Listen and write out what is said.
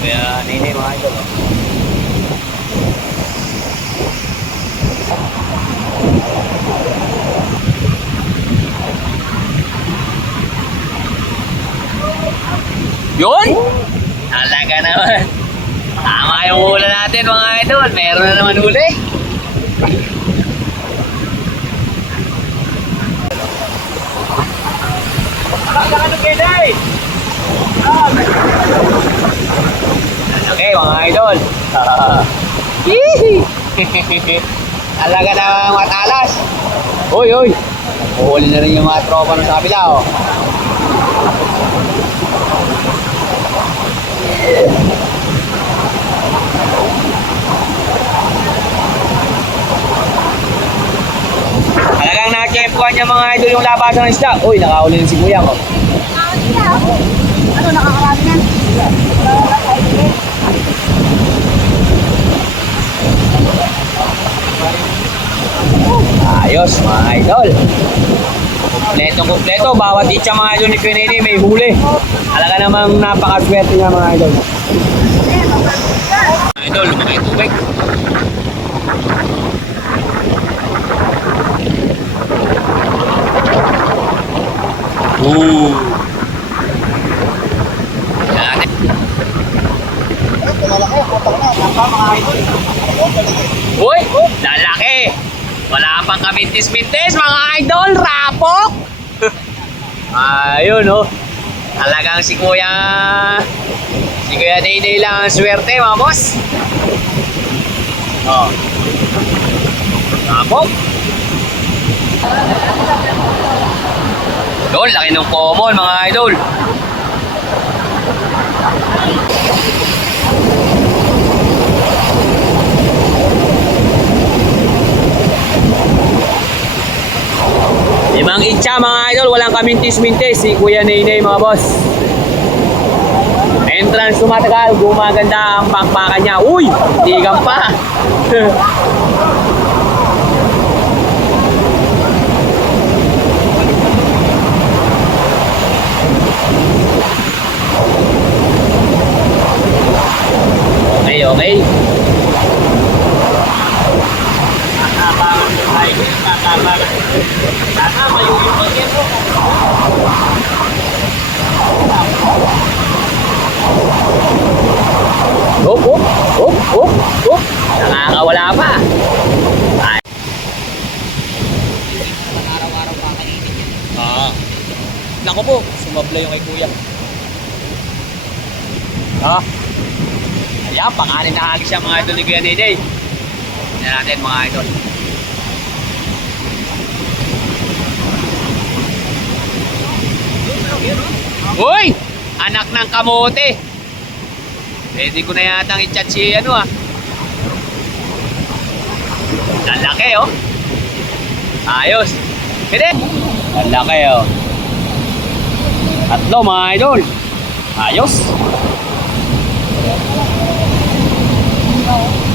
Kaya nini mga idol. oh. Yun! Talaga naman. Tama yung hula natin mga idol. Meron na naman huli. Okay mga idol. Talaga na matalas. Uy, uy. Uhuli na rin yung mga tropa ng sa kabila, oh. Talagang na-chempuan niya mga idol yung labasan ng isda. Uy, nakahuli na si kuya ko. Ano, nakakarami na? Ayos mga idol. Kompleto kompleto. Bawat itcha mga idol ni Pinini may huli. Talaga namang napakaswerte niya mga idol. Mga idol, lumaki tubig. Ooh. Yan. Uy! Lalaki! Wala pang kabintis-bintis mga idol! Rapok! Ayun oh. Talagang si Kuya... Si Kuya Day lang ang swerte mga boss. Oh. Rapok! Doon, laki ng common mga idol. Limang itcha mga idol, walang kamintis-mintis si Kuya Naynay mga boss. Entrance tumatagal, gumaganda ang pakpakan niya. Uy, tigang pa. okay, okay. Hop, hop, hop, hop, hop. Nakakawala pa. Ay. Ah. Nako po, sumabla yung kay kuya. Ah. Ayan, panganin na hagi siya mga idol ni Kuya Nene. Tignan natin mga idol. Hoy! Anak ng kamote. Pwede ko na yatang i-chat si ano ah. Lalaki oh. Ayos. Pwede. Lalaki oh. Tatlo mga idol. Ayos. Ayos.